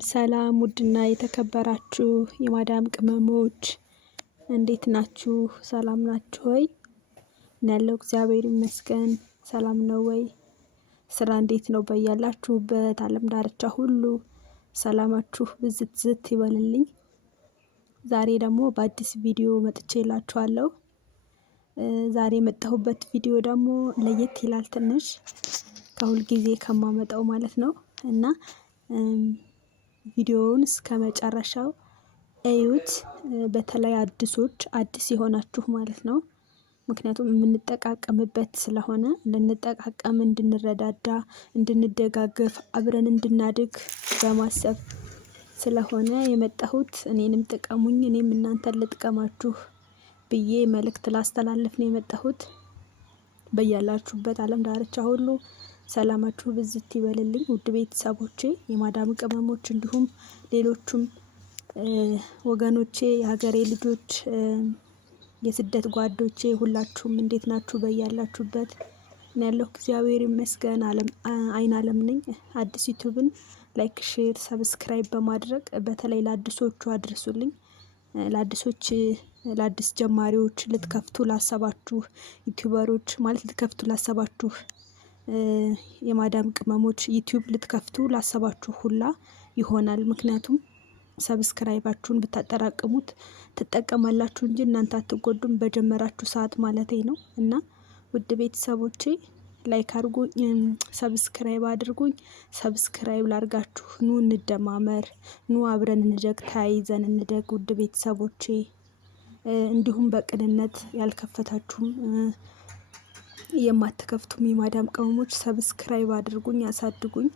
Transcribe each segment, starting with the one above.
ሰላም ውድና የተከበራችሁ የማዳም ቅመሞች እንዴት ናችሁ? ሰላም ናችሁ ወይ? ያለው እግዚአብሔር ይመስገን ሰላም ነው ወይ? ስራ እንዴት ነው? በያላችሁበት ዓለም ዳርቻ ሁሉ ሰላማችሁ ብዝት ዝት ይበልልኝ። ዛሬ ደግሞ በአዲስ ቪዲዮ መጥቼላችኋለሁ። ዛሬ የመጣሁበት ቪዲዮ ደግሞ ለየት ይላል ትንሽ ከሁል ጊዜ ከማመጣው ማለት ነው እና ቪዲዮውን እስከ መጨረሻው እዩት። በተለይ አዲስ የሆናችሁ ማለት ነው። ምክንያቱም የምንጠቃቀምበት ስለሆነ ልንጠቃቀም፣ እንድንረዳዳ፣ እንድንደጋገፍ፣ አብረን እንድናድግ በማሰብ ስለሆነ የመጣሁት እኔንም ጥቀሙኝ እኔም እናንተን ልጥቀማችሁ ብዬ መልእክት ላስተላልፍ ነው የመጣሁት። በያላችሁበት ዓለም ዳርቻ ሁሉ ሰላማችሁ ብዝት ይበልልኝ ውድ ቤተሰቦቼ፣ የማዳም ቅመሞች እንዲሁም ሌሎቹም ወገኖቼ፣ የሀገሬ ልጆች፣ የስደት ጓዶቼ ሁላችሁም እንዴት ናችሁ? በያላችሁበት እኔ ያለሁ እግዚአብሔር ይመስገን አይን አለም ነኝ። አዲስ ዩቲዩብን ላይክ፣ ሼር፣ ሰብስክራይብ በማድረግ በተለይ ለአዲሶቹ አድርሱልኝ። ለአዲስ ጀማሪዎች፣ ልትከፍቱ ላሰባችሁ ዩቲዩበሮች ማለት ልትከፍቱ ላሰባችሁ የማዳም ቅመሞች ዩቲዩብ ልትከፍቱ ላሰባችሁ ሁላ ይሆናል። ምክንያቱም ሰብስክራይባችሁን ብታጠራቅሙት ትጠቀማላችሁ እንጂ እናንተ አትጎዱም፣ በጀመራችሁ ሰዓት ማለቴ ነው። እና ውድ ቤተሰቦቼ ላይክ አድርጉኝ፣ ሰብስክራይብ አድርጉኝ። ሰብስክራይብ ላርጋችሁ፣ ኑ እንደማመር፣ ኑ አብረን እንደግ፣ ተያይዘን እንደግ ውድ ቤተሰቦቼ። እንዲሁም በቅንነት ያልከፈታችሁም የማትከፍቱም የማዳም ቅመሞች ሰብስክራይብ አድርጉኝ፣ አሳድጉኝ።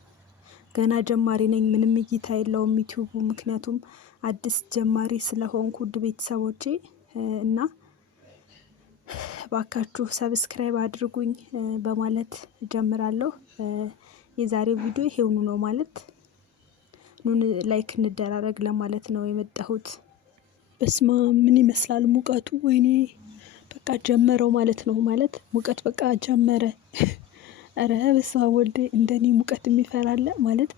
ገና ጀማሪ ነኝ፣ ምንም እይታ የለውም ዩቲዩቡ፣ ምክንያቱም አዲስ ጀማሪ ስለሆንኩ ውድ ቤተሰቦቼ። እና ባካችሁ ሰብስክራይብ አድርጉኝ በማለት ጀምራለሁ። የዛሬው ቪዲዮ ይሄውኑ ነው ማለት ኑን ላይክ እንደራረግ ለማለት ነው የመጣሁት። በስማ ምን ይመስላል ሙቀቱ? ወይኔ በቃ ጀመረው ማለት ነው። ማለት ሙቀት በቃ ጀመረ። አረ በስመ አብ ወልዴ፣ እንደኔ ሙቀት የሚፈራለ ማለት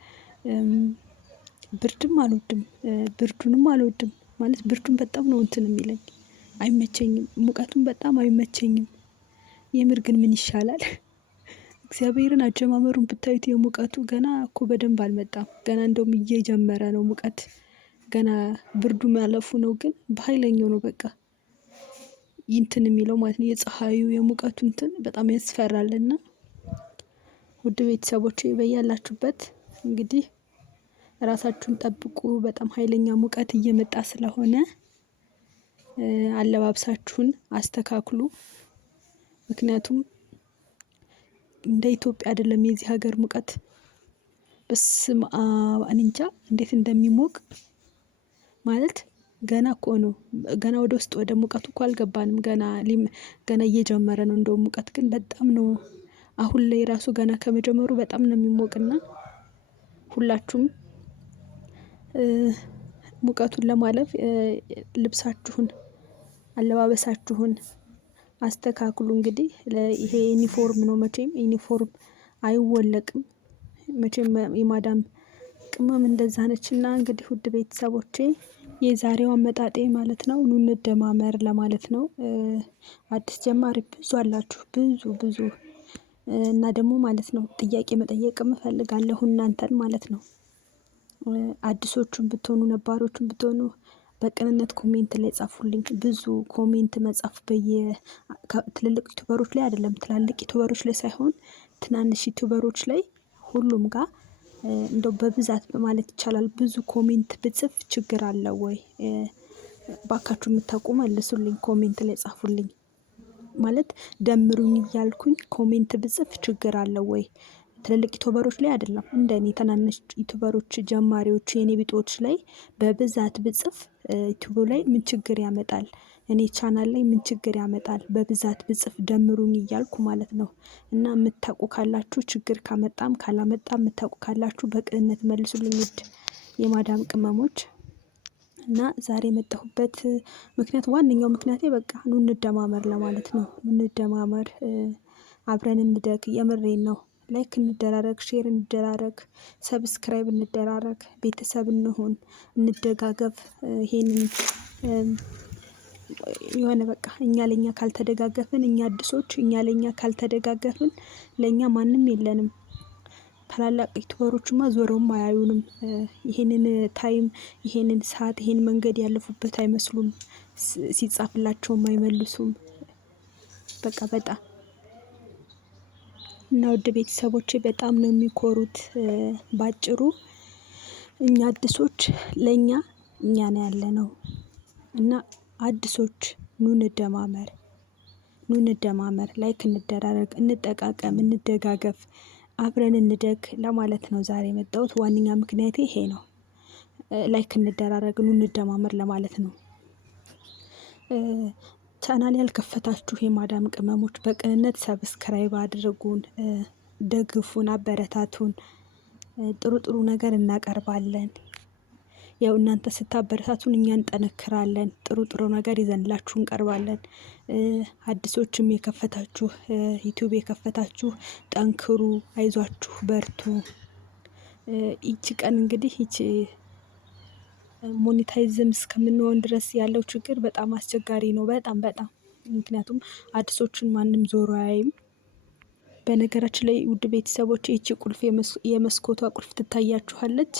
ብርድም አልወድም ብርዱንም አልወድም ማለት ብርዱን በጣም ነው እንትን የሚለኝ፣ አይመቸኝም። ሙቀቱን በጣም አይመቸኝም። የምር ግን ምን ይሻላል? እግዚአብሔርን አጀማመሩን ብታዩት የሙቀቱ ገና እኮ በደንብ አልመጣም። ገና እንደውም እየጀመረ ነው ሙቀት፣ ገና ብርዱ ማለፉ ነው። ግን በኃይለኛው ነው በቃ እንትን የሚለው ማለት ነው። የፀሐዩ የሙቀቱ እንትን በጣም ያስፈራልና ውድ ቤተሰቦቼ በያላችሁበት እንግዲህ ራሳችሁን ጠብቁ። በጣም ኃይለኛ ሙቀት እየመጣ ስለሆነ አለባብሳችሁን አስተካክሉ። ምክንያቱም እንደ ኢትዮጵያ አይደለም የዚህ ሀገር ሙቀት። በስመ አብ እኔ እንጃ እንዴት እንደሚሞቅ ማለት ገና እኮ ነው። ገና ወደ ውስጥ ወደ ሙቀቱ እኮ አልገባንም። ገና እየጀመረ ነው። እንደውም ሙቀት ግን በጣም ነው አሁን ላይ ራሱ ገና ከመጀመሩ በጣም ነው የሚሞቅና ሁላችሁም ሙቀቱን ለማለፍ ልብሳችሁን፣ አለባበሳችሁን አስተካክሉ። እንግዲህ ይሄ ዩኒፎርም ነው መቼም ዩኒፎርም አይወለቅም መቼም። የማዳም ቅመም እንደዛ ነችና እንግዲህ ውድ ቤተሰቦቼ የዛሬው አመጣጤ ማለት ነው ኑ እንደማመር ለማለት ነው። አዲስ ጀማሪ ብዙ አላችሁ፣ ብዙ እና ደግሞ ማለት ነው ጥያቄ መጠየቅም እፈልጋለሁ እናንተን ማለት ነው። አዲሶቹን ብትሆኑ ነባሮቹን ብትሆኑ በቅንነት ኮሜንት ላይ ጻፉልኝ። ብዙ ኮሜንት መጻፍ ትልልቅ ዩቲዩበሮች ላይ አይደለም፣ ትላልቅ ዩቲዩበሮች ላይ ሳይሆን ትናንሽ ዩቲዩበሮች ላይ ሁሉም ጋር እንደው በብዛት በማለት ይቻላል ብዙ ኮሜንት ብጽፍ ችግር አለው ወይ? ባካችሁ የምታውቁ መልሱልኝ፣ ኮሜንት ላይ ጻፉልኝ። ማለት ደምሩኝ እያልኩኝ ኮሜንት ብጽፍ ችግር አለው ወይ? ትልልቅ ዩቲዩበሮች ላይ አይደለም፣ እንደኔ ትናንሽ ዩቲዩበሮች ጀማሪዎች የኔ ቢጦች ላይ በብዛት ብጽፍ ዩቲዩብ ላይ ምን ችግር ያመጣል? እኔ ቻናል ላይ ምን ችግር ያመጣል? በብዛት ብጽፍ ደምሩኝ እያልኩ ማለት ነው። እና የምታውቁ ካላችሁ ችግር ካመጣም ካላመጣም የምታውቁ ካላችሁ በቅንነት መልሱልኝ ውድ የማዳም ቅመሞች። እና ዛሬ የመጣሁበት ምክንያት ዋነኛው ምክንያቴ በቃ ኑ እንደማመር ለማለት ነው። ኑ እንደማመር፣ አብረን እንደግ። የምሬን ነው። ላይክ እንደራረግ፣ ሼር እንደራረግ፣ ሰብስክራይብ እንደራረግ፣ ቤተሰብ እንሁን፣ እንደጋገፍ። ይሄንን የሆነ በቃ እኛ ለኛ ካልተደጋገፍን፣ እኛ አዲሶች እኛ ለኛ ካልተደጋገፍን ለኛ ማንም የለንም። ታላላቅ ዩቲዩበሮችማ ዞረውም አያዩንም። ይሄንን ታይም፣ ይሄንን ሰዓት፣ ይሄን መንገድ ያለፉበት አይመስሉም። ሲጻፍላቸውም አይመልሱም። በቃ በጣም እና ውድ ቤተሰቦቼ በጣም ነው የሚኮሩት። ባጭሩ እኛ አዲሶች ለኛ እኛ ነው ያለነው እና አዲሶች ኑ እንደማመር፣ ኑ እንደማመር፣ ላይክ እንደራረግ፣ እንጠቃቀም፣ እንደጋገፍ፣ አብረን እንደግ ለማለት ነው ዛሬ የመጣሁት። ዋነኛ ምክንያቴ ይሄ ነው። ላይክ እንደራረግ፣ ኑ እንደማመር ለማለት ነው። ቻናል ያልከፈታችሁ የማዳም ቅመሞች በቅንነት ሰብስክራይብ አድርጉን፣ ደግፉን፣ አበረታቱን። ጥሩ ጥሩ ነገር እናቀርባለን። ያው እናንተ ስታበረታቱን እኛ እንጠነክራለን። ጥሩ ጥሩ ነገር ይዘንላችሁ እንቀርባለን። አዲሶችም የከፈታችሁ ዩቲዩብ የከፈታችሁ ጠንክሩ፣ አይዟችሁ፣ በርቱ። ይቺ ቀን እንግዲህ ይቺ ሞኔታይዝም እስከምንሆን ድረስ ያለው ችግር በጣም አስቸጋሪ ነው። በጣም በጣም ምክንያቱም አዲሶችን ማንም ዞሮ አያይም። በነገራችን ላይ ውድ ቤተሰቦች ይቺ ቁልፍ የመስኮቷ ቁልፍ ትታያችኋለች።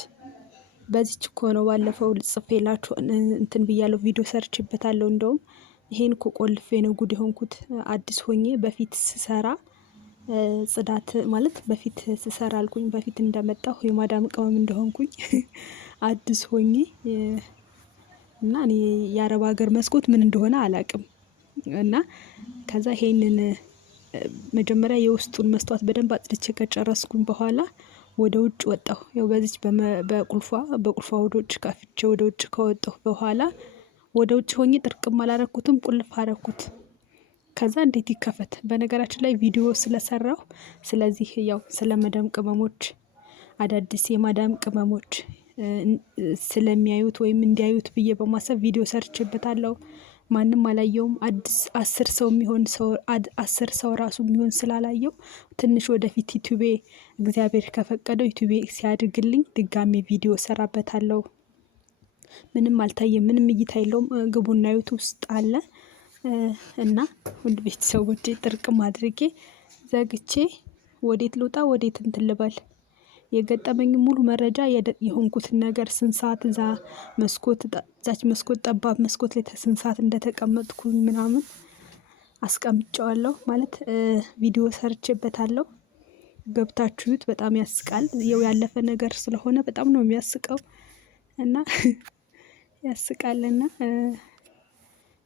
በዚች እኮ ነው ባለፈው ጽፌላችሁ እንትን ብያለሁ፣ ቪዲዮ ሰርችበታለሁ። እንደውም ይሄን እኮ ቆልፌ ነው ጉድ የሆንኩት። አዲስ ሆኜ በፊት ስሰራ ጽዳት ማለት በፊት ስሰራ አልኩኝ፣ በፊት እንደመጣሁ የማዳም ቅመም እንደሆንኩኝ አዲስ ሆኜ እና እኔ የአረብ ሀገር መስኮት ምን እንደሆነ አላቅም። እና ከዛ ይሄንን መጀመሪያ የውስጡን መስተዋት በደንብ አጽድቼ ከጨረስኩኝ በኋላ ወደ ውጭ ወጣሁ። ያው በዚች በቁልፏ ወደ ውጭ ከፍቼ ወደ ውጭ ከወጣሁ በኋላ ወደ ውጭ ሆኜ ጥርቅም አላረኩትም፣ ቁልፍ አረኩት። ከዛ እንዴት ይከፈት? በነገራችን ላይ ቪዲዮ ስለሰራሁ ስለዚህ ያው ስለ ማዳም ቅመሞች አዳዲስ የማዳም ቅመሞች ስለሚያዩት ወይም እንዲያዩት ብዬ በማሰብ ቪዲዮ ሰርችበታለሁ። ማንም አላየውም። አዲስ 10 ሰው የሚሆን ሰው 10 ሰው ራሱ የሚሆን ስላላየው ትንሽ ወደፊት ዩቲዩቤ እግዚአብሔር ከፈቀደው ዩቲዩቤ ሲያድግልኝ ድጋሜ ቪዲዮ ሰራበታለሁ። ምንም አልታየም፣ ምንም እይታ የለውም። ግቡና ዩት ውስጥ አለ እና ውድ ቤተሰቦቼ ጥርቅም አድርጌ ዘግቼ ወዴት ልውጣ ወዴት እንትን ልበል? የገጠመኝ ሙሉ መረጃ የሆንኩትን ነገር ስንት ሰዓት እዛች መስኮት ጠባብ መስኮት ላይ ስንት ሰዓት እንደተቀመጥኩኝ ምናምን አስቀምጨዋለሁ። ማለት ቪዲዮ ሰርቼበታለሁ። ገብታችሁት በጣም ያስቃል። ያለፈ ነገር ስለሆነ በጣም ነው የሚያስቀው እና ያስቃልና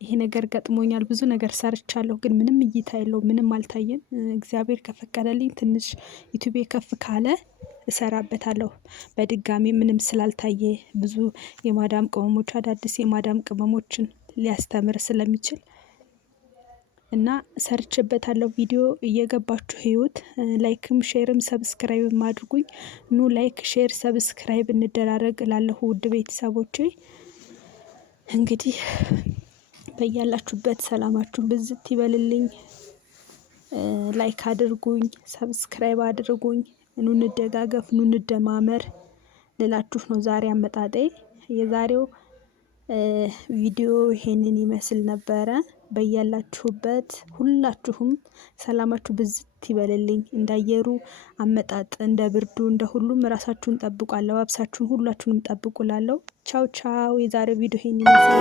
ይሄ ነገር ገጥሞኛል። ብዙ ነገር ሰርቻለሁ፣ ግን ምንም እይታ የለውም፣ ምንም አልታየም። እግዚአብሔር ከፈቀደልኝ ትንሽ ዩቲዩብ ከፍ ካለ እሰራበታለሁ በድጋሚ። ምንም ስላልታየ ብዙ የማዳም ቅመሞች አዳዲስ የማዳም ቅመሞችን ሊያስተምር ስለሚችል እና ሰርቼበታለሁ። ቪዲዮ እየገባችሁ ህይወት ላይክም ሼርም ሰብስክራይብም አድርጉኝ። ኑ ላይክ ሼር ሰብስክራይብ እንደራረግ እላለሁ ውድ ቤተሰቦቼ። እንግዲህ በያላችሁበት ሰላማችሁ ብዝት ይበልልኝ። ላይክ አድርጉኝ፣ ሰብስክራይብ አድርጉኝ። ኑ እንደጋገፍ፣ ኑ እንደማመር ልላችሁ ነው ዛሬ አመጣጤ። የዛሬው ቪዲዮ ይሄንን ይመስል ነበረ። በያላችሁበት ሁላችሁም ሰላማችሁ ብዝት ይበልልኝ። እንዳየሩ አመጣጥ፣ እንደ ብርዱ፣ እንደ ሁሉም ራሳችሁን ጠብቁ፣ አለባብሳችሁን ሁላችሁንም ጠብቁ ላለው። ቻው ቻው። የዛሬው ቪዲዮ ይሄን ይመስል